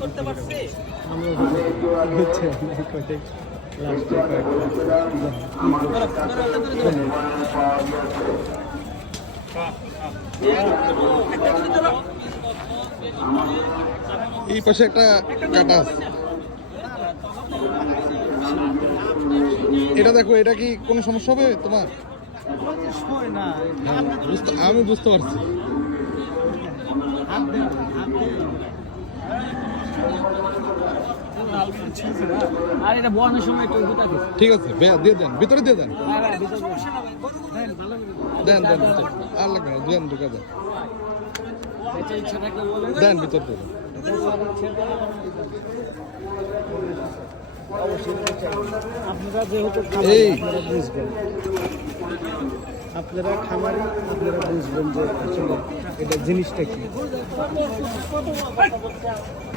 করতে পারছি এই পাশে একটা কাটা আছে। এটা দেখো, এটা কি কোনো সমস্যা হবে তোমার? আমি বুঝতে পারছি। আর এটা বয়ানোর সময় একটু ঠিক আছে, দিয়ে দেন, ভিতরে দিয়ে দেন, দেন দেন ভিতরে। আর লাগবে না, দেন, ঢুকা দেন, দেন ভিতর দিয়ে দেন। আপনারা যেহেতু এই বুঝবেন, আপনারা খামারি, আপনারা বুঝবেন যে আসলে এটা জিনিসটা কি।